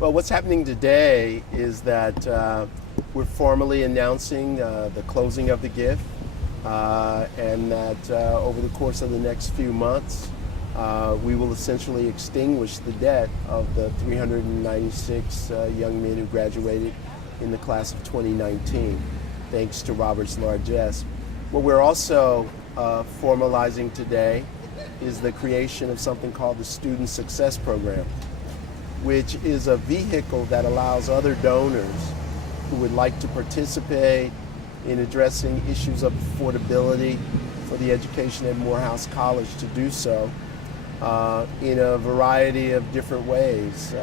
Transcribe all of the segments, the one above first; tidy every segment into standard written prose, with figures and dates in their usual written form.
Well, what's happening today is that we're formally announcing the closing of the gift, and that over the course of the next few months, we will essentially extinguish the debt of the 396 young men who graduated in the class of 2019, thanks to Robert's largesse. What we're also formalizing today is the creation of something called the Student Success Program, which is a vehicle that allows other donors who would like to participate in addressing issues of affordability for the education at Morehouse College to do so in a variety of different ways.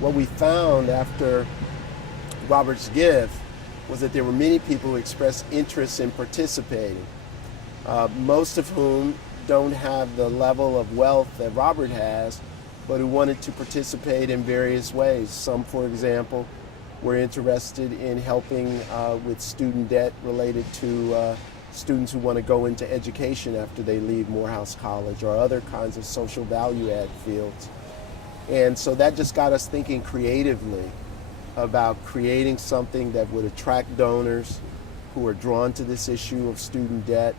What we found after Robert's gift was that there were many people who expressed interest in participating, most of whom don't have the level of wealth that Robert has, but who wanted to participate in various ways. Some, for example, were interested in helping with student debt related to students who want to go into education after they leave Morehouse College, or other kinds of social value add fields. And so that just got us thinking creatively about creating something that would attract donors who are drawn to this issue of student debt,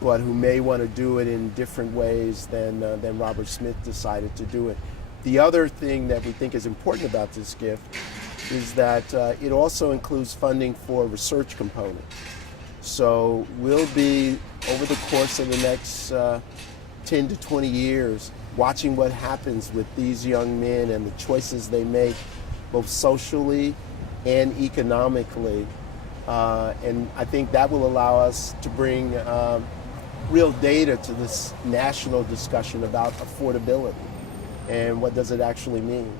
but who may want to do it in different ways than Robert Smith decided to do it. The other thing that we think is important about this gift is that it also includes funding for a research component. So we'll be, over the course of the next 10 to 20 years, watching what happens with these young men and the choices they make, both socially and economically. And I think that will allow us to bring real data to this national discussion about affordability and what does it actually mean.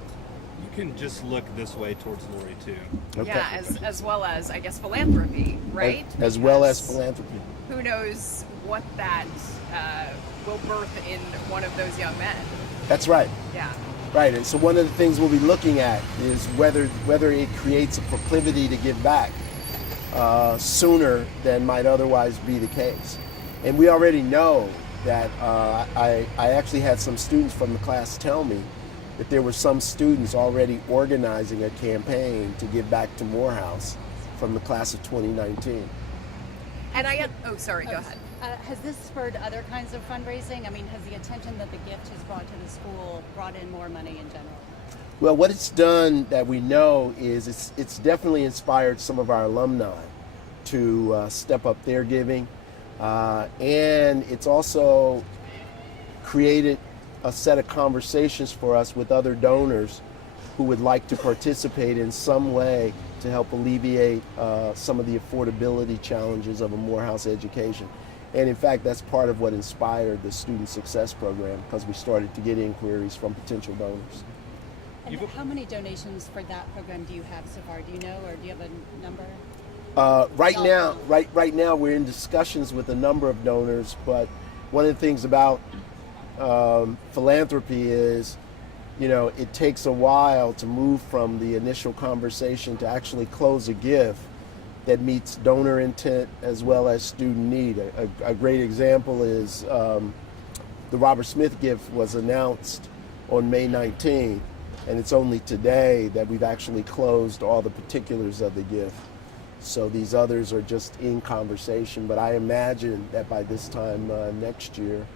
You can just look this way towards Lori too. Okay. Yeah, as well as, I guess, philanthropy, right? As well as philanthropy. Who knows what that will birth in one of those young men. That's right. Yeah. Right, and so one of the things we'll be looking at is whether it creates a proclivity to give back sooner than might otherwise be the case. And we already know that I actually had some students from the class tell me that there were some students already organizing a campaign to give back to Morehouse from the class of 2019. And sorry, go ahead. Has this spurred other kinds of fundraising? I mean, has the attention that the gift has brought to the school brought in more money in general? Well, what it's done that we know is it's definitely inspired some of our alumni to step up their giving. And it's also created a set of conversations for us with other donors who would like to participate in some way to help alleviate some of the affordability challenges of a Morehouse education. And in fact, that's part of what inspired the Student Success Program, because we started to get inquiries from potential donors. And how many donations for that program do you have so far? Do you know, or do you have a number? Right now, we're in discussions with a number of donors. But one of the things about philanthropy is, it takes a while to move from the initial conversation to actually close a gift that meets donor intent as well as student need. A great example is the Robert Smith gift was announced on May 19th, and it's only today that we've actually closed all the particulars of the gift. So these others are just in conversation, but I imagine that by this time next year,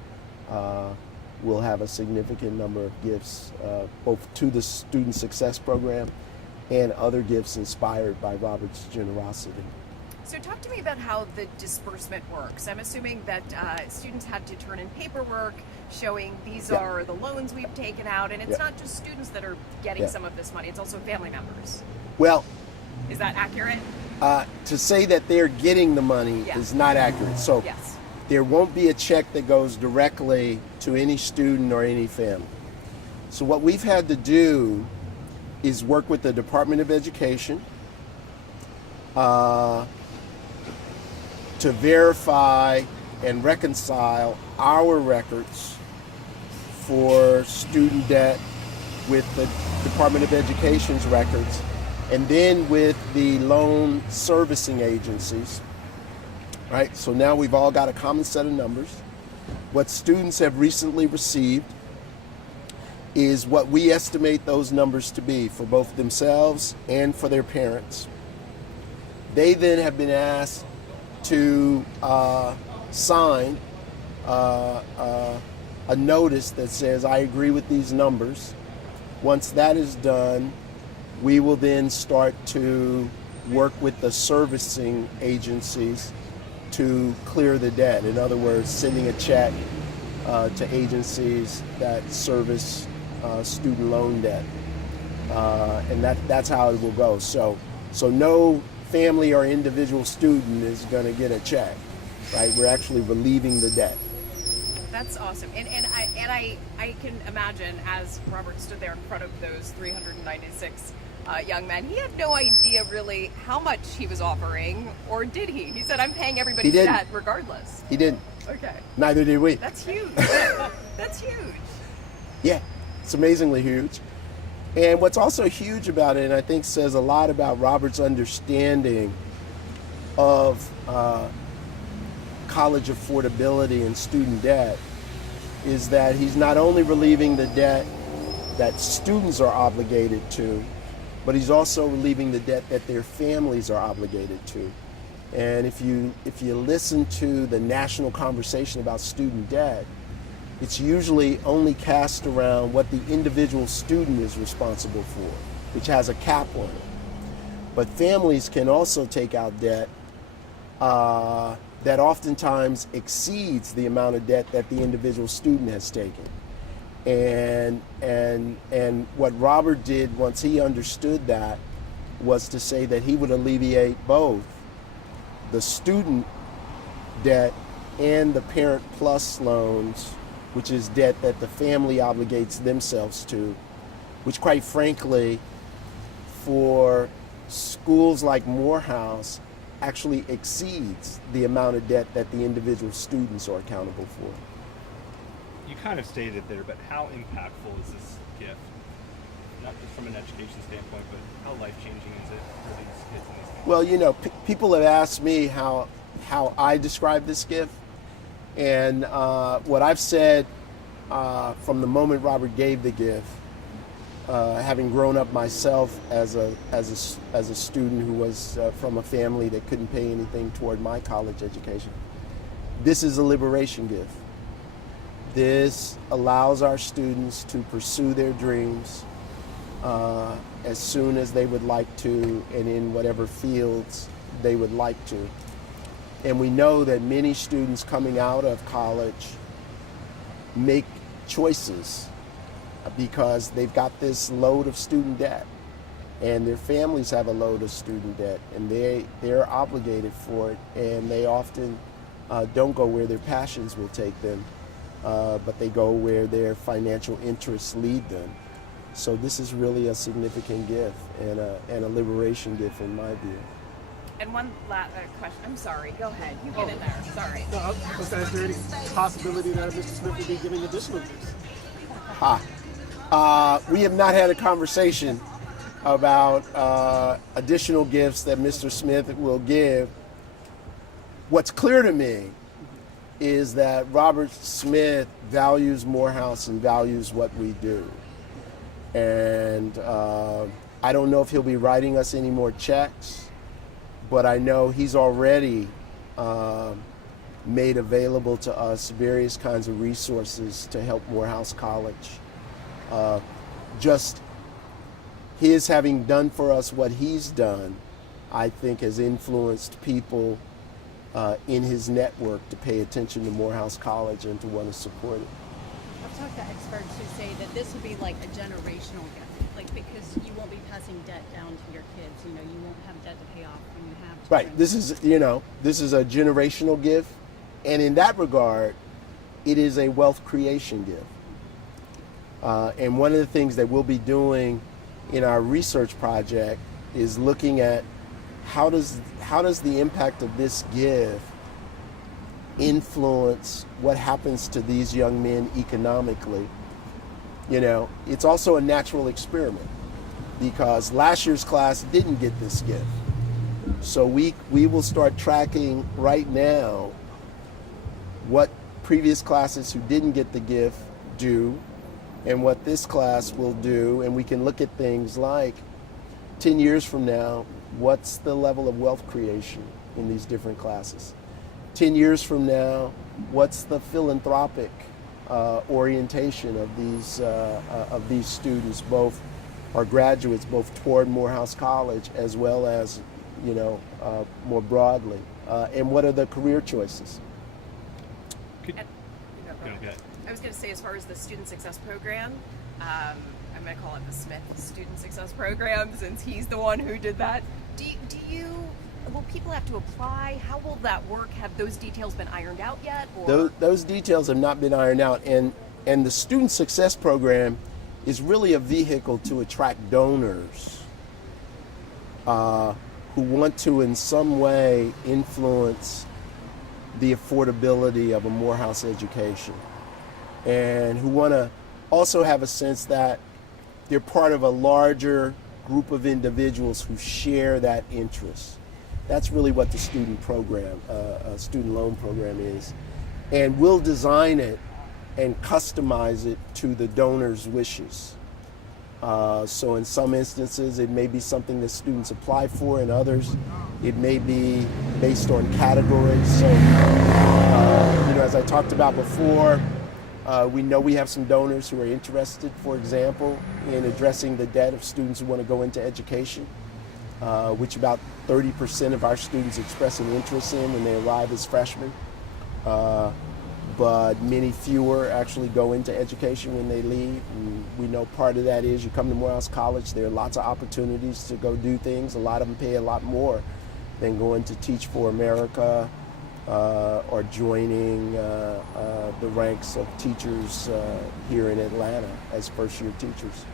we'll have a significant number of gifts, both to the Student Success Program and other gifts inspired by Robert's generosity. So talk to me about how the disbursement works. I'm assuming that students have to turn in paperwork showing these are the loans we've taken out, and it's not just students that are getting some of this money, it's also family members. Well, is that accurate? To say that they're getting the money is not accurate. So there won't be a check that goes directly to any student or any family. So what we've had to do is work with the Department of Education to verify and reconcile our records for student debt with the Department of Education's records, and then with the loan servicing agencies. Right? So now we've all got a common set of numbers. What students have recently received is what we estimate those numbers to be for both themselves and for their parents. They then have been asked to sign a notice that says, I agree with these numbers. Once that is done, we will then start to work with the servicing agencies to clear the debt. In other words, sending a check to agencies that service student loan debt. And that's how it will go. So no family or individual student is going to get a check, right? We're actually relieving the debt. That's awesome. And I can imagine, as Robert stood there in front of those 396 young men, he had no idea really how much he was offering, or did he? He said, I'm paying everybody's debt regardless. He didn't. Okay. Neither did we. That's huge. That's huge. Yeah, it's amazingly huge. And what's also huge about it, and I think says a lot about Robert's understanding of college affordability and student debt, is that he's not only relieving the debt that students are obligated to, but he's also relieving the debt that their families are obligated to. And if you listen to the national conversation about student debt, it's usually only cast around what the individual student is responsible for, which has a cap on it. But families can also take out debt that oftentimes exceeds the amount of debt that the individual student has taken. And what Robert did once he understood that was to say that he would alleviate both the student debt and the Parent Plus loans, which is debt that the family obligates themselves to, which quite frankly, for schools like Morehouse, actually exceeds the amount of debt that the individual students are accountable for. You kind of stated there, but how impactful is this gift? Not just from an education standpoint, but how life-changing is it for these kids and these families? Well, you know, people have asked me how I describe this gift, and what I've said from the moment Robert gave the gift, having grown up myself as a student who was from a family that couldn't pay anything toward my college education, this is a liberation gift. This allows our students to pursue their dreams as soon as they would like to, and in whatever fields they would like to. And we know that many students coming out of college make choices because they've got this load of student debt, and their families have a load of student debt, and they're obligated for it, and they often don't go where their passions will take them, but they go where their financial interests lead them. So this is really a significant gift and a liberation gift in my view. And one last question. I'm sorry. Go ahead. You get in there. Sorry. No, I was going to say, is there any possibility that Mr. Smith will be giving additional gifts? We have not had a conversation about additional gifts that Mr. Smith will give. What's clear to me is that Robert Smith values Morehouse and values what we do. And I don't know if he'll be writing us any more checks, but I know he's already made available to us various kinds of resources to help Morehouse College. Just his having done for us what he's done, I think has influenced people in his network to pay attention to Morehouse College and to want to support it. I've talked to experts who say that this would be like a generational gift, like because you won't be passing debt down to your kids. You know, you won't have debt to pay off when you have children. Right. This is a generational gift, and in that regard, it is a wealth creation gift. And one of the things that we'll be doing in our research project is looking at how does the impact of this gift influence what happens to these young men economically. You know, it's also a natural experiment because last year's class didn't get this gift. So we will start tracking right now what previous classes who didn't get the gift do, And what this class will do, and we can look at things like 10 years from now, what's the level of wealth creation in these different classes? 10 years from now, what's the philanthropic orientation of these students, both our graduates, both toward Morehouse College as well as, more broadly? And what are the career choices? I was going to say, as far as the Student Success Program, I'm going to call it the Smith Student Success Program, since he's the one who did that. Will people have to apply? How will that work? Have those details been ironed out yet? Or? Those details have not been ironed out, and the Student Success Program is really a vehicle to attract donors who want to in some way influence the affordability of a Morehouse education, and who want to also have a sense that they're part of a larger group of individuals who share that interest. That's really what the student loan program is. And we'll design it and customize it to the donor's wishes. So in some instances, it may be something that students apply for. In others, it may be based on categories. So, as I talked about before, we know we have some donors who are interested, for example, in addressing the debt of students who want to go into education, which about 30% of our students express an interest in when they arrive as freshmen. But many fewer actually go into education when they leave. And we know part of that is you come to Morehouse College, there are lots of opportunities to go do things. A lot of them pay a lot more than going to Teach for America or joining the ranks of teachers here in Atlanta as first-year teachers.